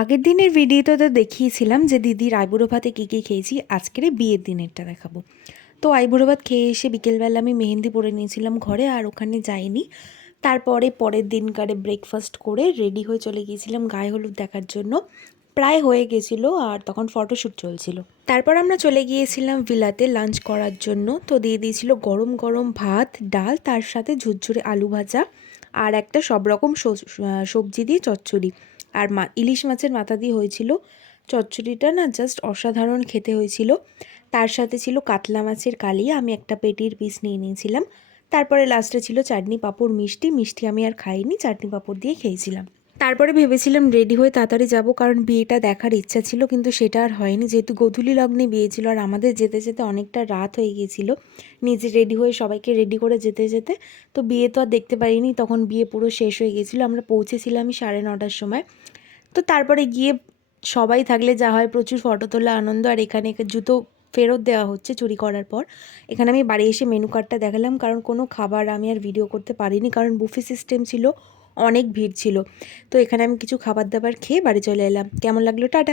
আগের দিনের ভিডিওতে তো দেখিয়েছিলাম যে দিদির আইবুড়ো ভাতে কী কী খেয়েছি। আজকের বিয়ের দিনেরটা দেখাবো। তো আইবুড়ো ভাত খেয়ে এসে বিকেলবেলা আমি মেহেন্দি পরে নিয়েছিলাম ঘরে, আর ওখানে যাইনি। তারপরে পরের দিনকারে ব্রেকফাস্ট করে রেডি হয়ে চলে গিয়েছিলাম গায়ে হলুদ দেখার জন্য। প্রায় হয়ে গেছিলো, আর তখন ফটোশ্যুট চলছিল। তারপর আমরা চলে গিয়েছিলাম ভিলাতে লাঞ্চ করার জন্য। তো দিয়ে দিয়েছিল গরম গরম ভাত, ডাল, তার সাথে ঝুরঝুরে আলু ভাজা, আর একটা সব রকম সবজি দিয়ে চচ্চড়ি। আর ইলিশ মাছের মাথা দিয়ে হয়েছিল চচ্চড়িটা, না জাস্ট অসাধারণ খেতে হয়েছিল। তার সাথে ছিল কাতলা মাছের কালিয়া, আমি একটা পেটির পিস নিয়ে নিয়েছিলাম। তারপরে লাস্টে ছিল চাটনি পাঁপড়, মিষ্টি মিষ্টি আমি আর খাইনি, চাটনি পাঁপড় দিয়ে খেয়েছিলাম। তারপরে ভেবেছিলাম রেডি হয়ে তাড়াতাড়ি যাব, কারণ বিয়েটা দেখার ইচ্ছা ছিল, কিন্তু সেটা আর হয়নি, যেহেতু গোধূলি লগ্নে বিয়ে ছিল আর আমাদের যেতে যেতে অনেকটা রাত হয়ে গিয়েছিল। নিজে রেডি হয়ে সবাইকে রেডি করে যেতে যেতে তো বিয়ে তো আর দেখতে পারিনি, তখন বিয়ে পুরো শেষ হয়ে গিয়েছিলো। আমরা পৌঁছেছিলাম 9:30টার সময়। তো তারপরে গিয়ে সবাই থাকলে যা হয়, প্রচুর ফটো তোলা, আনন্দ। আর এখানে জুতো ফেরত দেওয়া হচ্ছে চুরি করার পর। এখানে আমি বাড়ি এসে মেনু কার্ডটা দেখালাম, কারণ কোনো খাবার আমি আর ভিডিও করতে পারিনি, কারণ বুফে সিস্টেম ছিল, অনেক ভিড় ছিল। তো এখানে আমি কিছু খাবার দাবার খেয়ে বাড়ি চলে এলাম। কেমন লাগলো? টাটা।